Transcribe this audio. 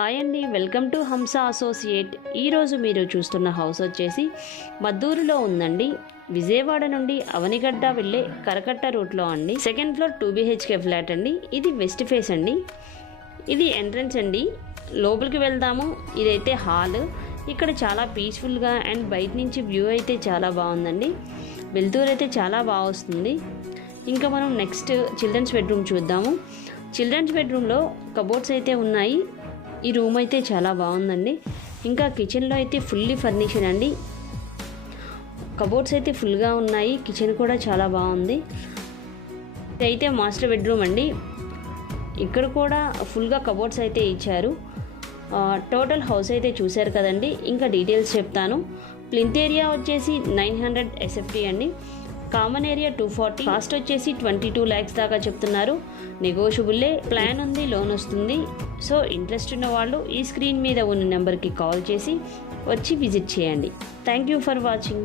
Hi అండి, welcome to హంస associate. ఈరోజు మీరు చూస్తున్న హౌస్ వచ్చేసి మద్దూరులో ఉందండి. విజయవాడ నుండి అవనిగడ్డ వెళ్ళే కరకట్ట రూట్లో అండి. సెకండ్ ఫ్లోర్ 2 BHK ఫ్లాట్ అండి. ఇది వెస్ట్ ఫేస్ అండి. ఇది ఎంట్రన్స్ అండి. లోపలికి వెళ్దాము. ఇదైతే హాల్. ఇక్కడ చాలా పీస్ఫుల్గా అండ్ బయట నుంచి వ్యూ అయితే చాలా బాగుందండి. వెళ్తూరు అయితే చాలా బాగా వస్తుంది. ఇంకా మనం నెక్స్ట్ చిల్డ్రన్స్ బెడ్రూమ్ చూద్దాము. చిల్డ్రన్స్ బెడ్రూమ్లో కబోర్డ్స్ అయితే ఉన్నాయి. ఈ రూమ్ అయితే చాలా బాగుందండి. ఇంకా కిచెన్లో అయితే ఫుల్లీ ఫర్నిచర్ అండి. కబోర్డ్స్ అయితే ఫుల్గా ఉన్నాయి. కిచెన్ కూడా చాలా బాగుంది. ఇదైతే మాస్టర్ బెడ్రూమ్ అండి. ఇక్కడ కూడా ఫుల్గా కబోర్డ్స్ అయితే ఇచ్చారు. టోటల్ హౌస్ అయితే చూశారు కదండి. ఇంకా డీటెయిల్స్ చెప్తాను. ప్లింత్ ఏరియా వచ్చేసి 900 SFT అండి. Common area 240. కాస్ట్ వచ్చేసి 22 lakhs దాకా చెప్తున్నారు. నెగోషియబుల్లే. ప్లాన్ ఉంది, లోన్ వస్తుంది. సో ఇంట్రెస్ట్ ఉన్న వాళ్ళు ఈ స్క్రీన్ మీద ఉన్న నెంబర్కి కాల్ చేసి వచ్చి విజిట్ చేయండి. Thank you for watching.